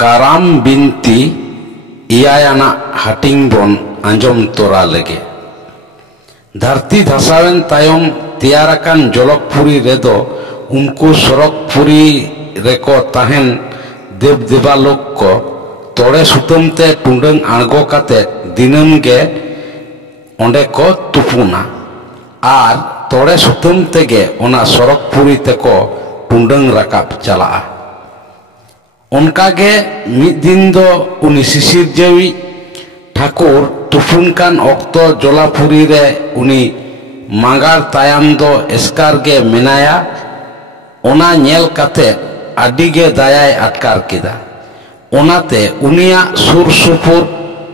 ᱠᱟᱨᱟᱢ ᱵᱤᱱᱛᱤ ᱮᱭᱟᱭ ᱟᱱᱟᱜ ᱦᱟᱹᱴᱤᱧ ᱵᱚᱱ ᱟᱸᱡᱚᱢ ᱛᱚᱨᱟ ᱞᱮᱜᱮ᱾ ᱫᱷᱟᱹᱨᱛᱤ ᱫᱷᱟᱥᱟᱣᱮᱱ ᱛᱟᱭᱚᱢ ᱛᱮᱭᱟᱨ ᱟᱠᱟᱱ ᱡᱚᱞᱚᱠᱯᱩᱨᱤ ᱨᱮᱫᱚ ᱩᱱᱠᱩ ᱥᱚᱨᱚᱜᱽᱯᱩᱨᱤ ᱨᱮᱠᱚ ᱛᱟᱦᱮᱱ ᱫᱮᱵ ᱫᱮᱵᱟᱞᱳᱠ ᱠᱚ ᱛᱚᱲᱮ ᱥᱩᱛᱟᱹᱢ ᱛᱮ ᱴᱩᱸᱰᱟᱹᱝ ᱟᱬᱜᱚ ᱠᱟᱛᱮ ᱫᱤᱱᱟᱹᱢ ᱜᱮ ᱚᱸᱰᱮ ᱠᱚ ᱛᱩᱯᱩᱱᱟ ᱟᱨ ᱛᱚᱲᱮ ᱥᱩᱛᱟᱹᱢ ᱛᱮᱜᱮ ᱚᱱᱟ ᱥᱚᱨᱚᱜᱽᱯᱩᱨᱤ ᱛᱮᱠᱚ ᱴᱩᱸᱰᱟᱹᱝ ᱨᱟᱠᱟᱵ ᱪᱟᱞᱟᱜᱼᱟ᱾ ᱚᱱᱠᱟᱜᱮ ᱢᱤᱫ ᱫᱤᱱ ᱫᱚ ᱩᱱᱤ ᱥᱤᱥᱤᱨᱡᱟᱹᱣᱤᱡ ᱴᱷᱟᱹᱠᱩᱨ ᱛᱩᱯᱩᱱ ᱠᱟᱱ ᱚᱠᱛᱚ ᱡᱚᱞᱟᱯᱩᱨᱤ ᱨᱮ ᱩᱱᱤ ᱢᱟᱸᱜᱟᱲ ᱛᱟᱭᱟᱢ ᱫᱚ ᱮᱥᱠᱟᱨ ᱜᱮ ᱢᱮᱱᱟᱭᱟ᱾ ᱚᱱᱟ ᱧᱮᱞ ᱠᱟᱛᱮ ᱟᱹᱰᱤᱜᱮ ᱫᱟᱭᱟᱭ ᱟᱴᱠᱟᱨ ᱠᱮᱫᱟ᱾ ᱚᱱᱟᱛᱮ ᱩᱱᱤᱭᱟᱜ ᱥᱩᱨ ᱥᱩᱯᱩᱨ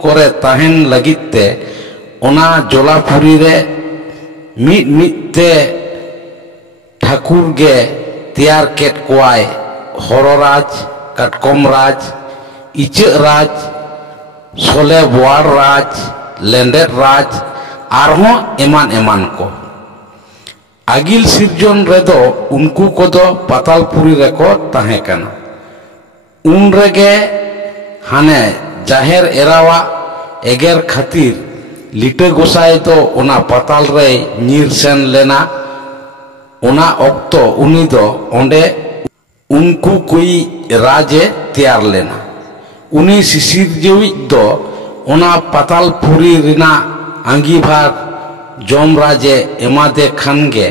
ᱠᱚᱨᱮ ᱛᱟᱦᱮᱱ ᱞᱟᱹᱜᱤᱫ ᱛᱮ ᱚᱱᱟ ᱡᱚᱞᱟᱯᱩᱨᱤ ᱨᱮ ᱢᱤᱫ ᱛᱮ ᱴᱷᱟᱹᱠᱩᱨ ᱜᱮ ᱛᱮᱭᱟᱨ ᱠᱮᱫ ᱠᱚᱣᱟᱭ ᱦᱚᱨᱚ ᱨᱟᱡᱽ, ᱠᱟᱴᱠᱚᱢ ᱨᱟᱡᱽ, ᱤᱪᱟᱹᱜ ᱨᱟᱡᱽ, ᱥᱚᱞᱮ ᱵᱳᱣᱟᱲ ᱨᱟᱡᱽ, ᱞᱮᱸᱰᱮᱫ ᱨᱟᱡᱽ ᱟᱨᱦᱚᱸ ᱮᱢᱟᱱ ᱮᱢᱟᱱ ᱠᱚ᱾ ᱟᱹᱜᱤᱞ ᱥᱤᱨᱡᱚᱱ ᱨᱮᱫᱚ ᱩᱱᱠᱩ ᱠᱚᱫᱚ ᱯᱟᱛᱟᱞᱯᱩᱨᱤ ᱨᱮᱠᱚ ᱛᱟᱦᱮᱸ ᱠᱟᱱᱟ᱾ ᱩᱱ ᱨᱮᱜᱮ ᱦᱟᱱᱮ ᱡᱟᱦᱮᱨ ᱮᱨᱟᱣᱟᱜ ᱮᱜᱮᱨ ᱠᱷᱟᱹᱛᱤᱨ ᱞᱤᱴᱟᱹ ᱜᱚᱸᱥᱟᱭ ᱫᱚ ᱚᱱᱟ ᱯᱟᱛᱟᱞ ᱨᱮᱭ ᱧᱤᱨ ᱥᱮᱱ ᱞᱮᱱᱟ᱾ ᱚᱱᱟ ᱚᱠᱛᱚ ᱩᱱᱤ ᱫᱚ ᱚᱸᱰᱮ ᱩᱱᱠᱩ ᱠᱚᱭᱤᱡ ᱨᱟᱡᱽᱮ ᱛᱮᱭᱟᱨ ᱞᱮᱱᱟ᱾ ᱩᱱᱤ ᱥᱤᱥᱤᱨᱡᱟᱹᱣᱤᱡ ᱫᱚ ᱚᱱᱟ ᱯᱟᱛᱟᱞᱯᱩᱨᱤ ᱨᱮᱱᱟᱜ ᱟᱸᱜᱤᱵᱷᱟᱨ ᱡᱚᱢ ᱨᱟᱡᱽᱮ ᱮᱢᱟᱫᱮ ᱠᱷᱟᱱ ᱜᱮ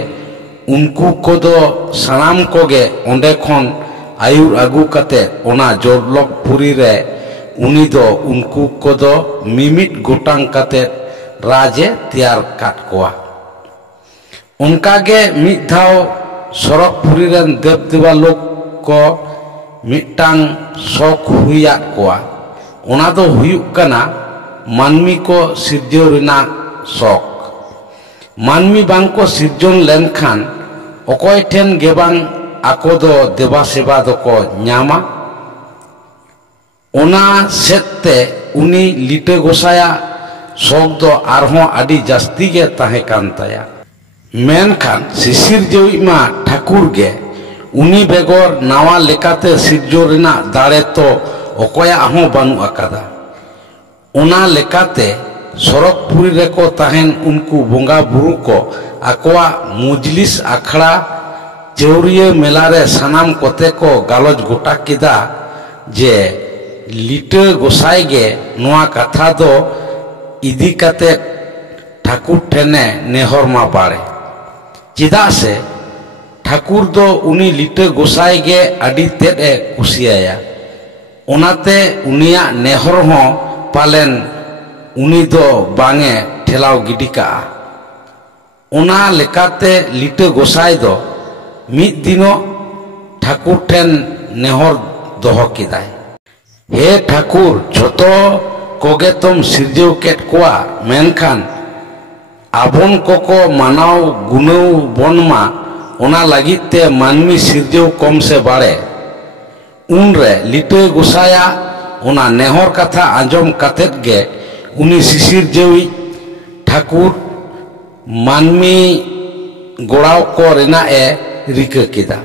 ᱩᱱᱠᱩ ᱠᱚᱫᱚ ᱥᱟᱱᱟᱢ ᱠᱚᱜᱮ ᱚᱸᱰᱮ ᱠᱷᱚᱱ ᱟᱹᱭᱩᱨ ᱟᱹᱜᱩ ᱠᱟᱛᱮ ᱚᱱᱟ ᱡᱚᱞᱚᱠᱯᱩᱨᱤ ᱨᱮ ᱩᱱᱤ ᱫᱚ ᱩᱱᱠᱩ ᱠᱚᱫᱚ ᱢᱤᱢᱤᱫ ᱜᱚᱴᱟᱝ ᱠᱟᱛᱮ ᱨᱟᱡᱽᱮ ᱛᱮᱭᱟᱨ ᱠᱟᱫ ᱠᱚᱣᱟ᱾ ᱚᱱᱠᱟᱜᱮ ᱢᱤᱫ ᱫᱷᱟᱣ ᱥᱚᱨᱚᱜᱽᱯᱩᱨᱤ ᱨᱮᱱ ᱫᱮᱵ ᱫᱮᱵᱟᱞᱳᱠ ᱠᱚ ᱢᱤᱫᱴᱟᱝ ᱥᱚᱠ ᱦᱩᱭᱟᱫ ᱠᱚᱣᱟ᱾ ᱚᱱᱟ ᱫᱚ ᱦᱩᱭᱩᱜ ᱠᱟᱱᱟ ᱢᱟᱹᱱᱢᱤ ᱠᱚ ᱥᱤᱨᱡᱟᱹᱣ ᱨᱮᱱᱟᱜ ᱥᱚᱠ᱾ ᱢᱟᱹᱱᱢᱤ ᱵᱟᱝᱠᱚ ᱥᱤᱨᱡᱚᱱ ᱞᱮᱱᱠᱷᱟᱱ ᱚᱠᱚᱭ ᱴᱷᱮᱱ ᱜᱮ ᱵᱟᱝ ᱟᱠᱚ ᱫᱚ ᱫᱮᱵᱟ ᱥᱮᱵᱟ ᱫᱚᱠᱚ ᱧᱟᱢᱟ᱾ ᱚᱱᱟ ᱥᱮᱫ ᱛᱮ ᱩᱱᱤ ᱞᱤᱴᱟᱹ ᱜᱚᱸᱥᱟᱭᱟᱜ ᱥᱚᱠ ᱫᱚ ᱟᱨᱦᱚᱸ ᱟᱹᱰᱤ ᱡᱟᱹᱥᱛᱤ ᱜᱮ ᱛᱟᱦᱮᱸ ᱠᱟᱱ ᱛᱟᱭᱟ᱾ ᱢᱮᱱᱠᱷᱟᱱ ᱥᱤᱥᱤᱨᱡᱟᱹᱣᱤᱡ ᱢᱟ ᱴᱷᱟᱹᱠᱩᱨ ᱜᱮ, ᱩᱱᱤ ᱵᱮᱜᱚᱨ ᱱᱟᱣᱟ ᱞᱮᱠᱟᱛᱮ ᱥᱤᱨᱡᱚᱱ ᱨᱮᱱᱟᱜ ᱫᱟᱲᱮ ᱛᱚ ᱚᱠᱚᱭᱟᱜ ᱦᱚᱸ ᱵᱟᱹᱱᱩᱜ ᱟᱠᱟᱫᱟ᱾ ᱚᱱᱟ lekkate Sorokpuri reko tahen unku bonga buru ko akwa mujlis akhड़ा Cheuria melare sanam kote ko galoj gota kida je Lita Gosai ge noa katha do idi kate Thakur thene nehor ma pare chida se Thakur do uni Lita Gosai ge adi ted e kusiaya onate unia nehor ho palen uni do bange thelao gidi ka ona lekate Lita Gosai do mid dino Thakur ten nehor doho kidai he Thakur joto koge tom sirjeu ket koa menkhan abon koko manaw gunaw bonma ona lagit te manmi sirjeu kom se bare unre Lita Gosaya ona nehor katha anjom katet ge uni sisirjeu Thakur manmi goraw ko rena e rika kida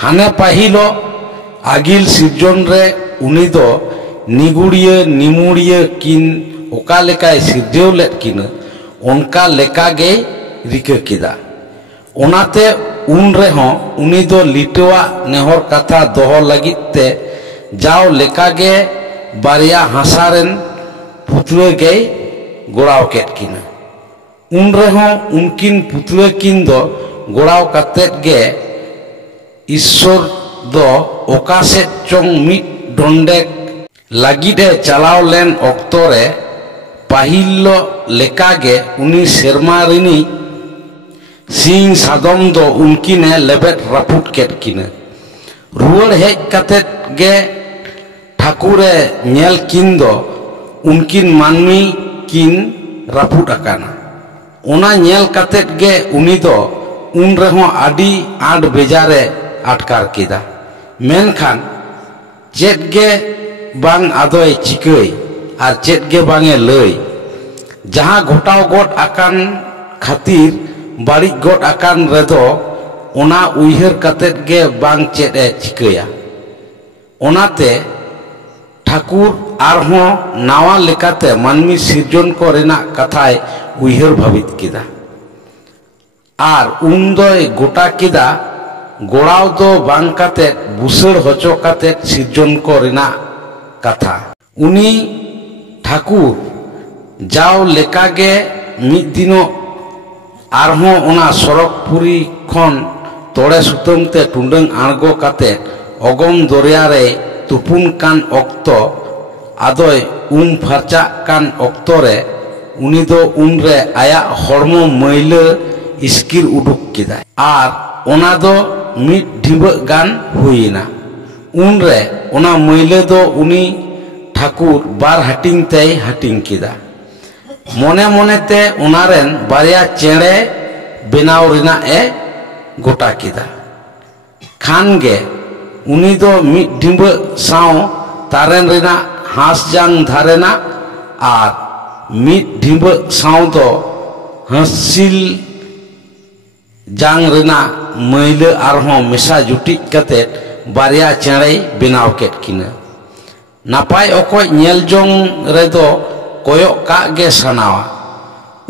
hane pahilo agil sirjon re uni do nigudiya nimudiya kin oka lekai sirjeu let kina onka leka ge rika kida onate un reho uni do Litawa nehor katha doho lagit te jaw leka ge barya hasaren putwa ge goraw ket kina un reho unkin putwa kin do goraw katet ge Ishwar do oka set chong mit dondek lagide chalaw len oktore pahillo lekage uni serma rini sing sadom do unkine lebet raput ket kina ruar hej katet ge Thakure nyel kin do unkin manmi kin raput akana ona nyel katet ge uni do un reho adi ad bejare atkar kida menkhan chet ge bang adoy chikay ar chet ge bange lay jaha gotaw got akan khatir barik got akan redo ona uiher katet ge bang chet e chikaya onate Thakur आरहों नावा लेकाते मानमी सिरजन को Raina कथाय उयहर भावित किदा are उनदोय गोटा किदा गोड़ाव दो बांग काते बुसड़ होचो काते सिरजन को रेना कथा उनी ठाकुर जाओ लेकागे मिद दिनो आरहों ओना सरकपुरी खन तोड़े सुतमते टुंडंग आणगो काते अगम दरिया रे तुपुन कान ऑक्तो आदोय फारचा कान ऑक्तो रे उनी दो रे आया हड़मो मैला इस्किर उडुक किदा आर ओना दो मिद ढिबा गान हुईना उन रे ओना मैला दो उनी ठाकुर बार हाटिंग ते हाटिंग किदा मने मने ते उनारेन बारिया चेड़े बेनाव रिना ए गोटा किदा खान गे उनी दो मिद ढिबा साव तारेन रिना हास जांग धारेना आर मिद ढिबा साव दो हंसिल जांग रिना मैला आरहों मेसा जुटिज कते बारिया चेड़े बेनाव केट किना नापाय अकोय नेल जोंग रेदो कोयो कागे सनावा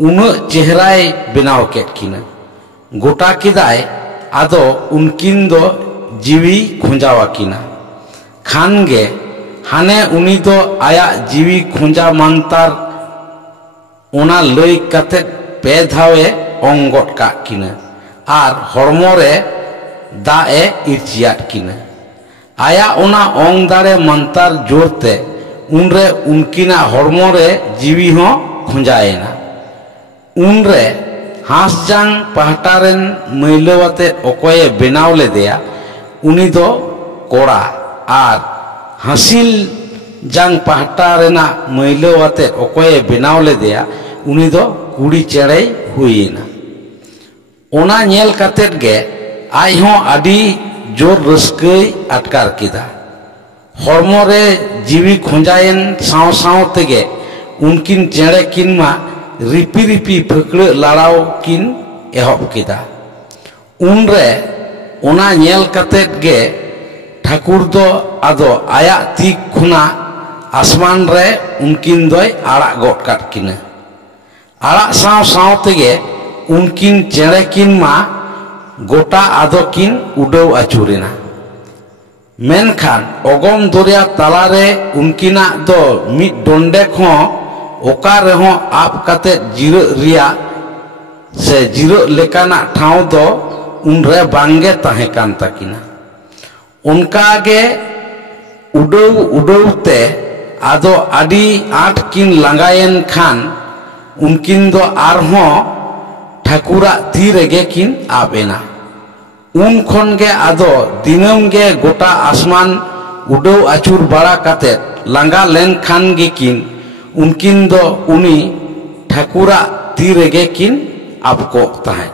उन्ना चेहराय बेनाव केट किना गोटा किदाय आदो उनकिन दो जीवी खोंजावा किना खान गे हाने उनी दो आया जीवी खोंजा मानतार ओना लई काते पे धावे अंगट का किना आर हड़मो रे दा ए इरचियाट किना आया ओना ओंग दारे मंतार जोरते उनरे उनकिना हड़मो रे जीवी हों खोंजाएना उनरे हास जांग पहाटारेन मैलावाते अकोये बेनाव लेदेया उनी दो कोड़ा आर हासिल जांग पहाटारेना मैलावाते अकोये बेनाव लेदेया उनी दो कुड़ी चेड़े हुईना ओना नेल कातेट गे आय हों आदि जोर रस्कई आटकार किदा हड़मो रे जीवी खोंजायन साव साव तेगे उनकिन चेड़े किन मा रिपी रिपी फकड़ लड़ाव किन एहब किदा उनरे ओना नेल कातेट गे ठाकुर दो आदो आया ती खुना आसमान रे उनकिन दोय आड़ा गोट काट किना आड़ा साव साव तेगे उनकिन चेड़े किन मा गोटा आदो किन उड़ाव आचुरेना मेनखान अगम दरिया तालारे उनकिना दो मिद डोंडेक हों ओका रेहों आप काते जिरा रिया से जिरा लेकाना ठाव दो उनरे बांगे ताहे कान ताकिना उनकागे उड़ाव उड़ाव ते आदो आदि आठ किन लांगायन खान उनकिन दो आरहों ठाकुरा ती रेगे किन आबेना उन खन गे आदो दिनम गे गोटा आसमान उड़ाव आचुर बाड़ा काते लांगा लेन खान गे किन उनकिन दो उनी ठाकुरा ती रेगे किन आपको ताहे।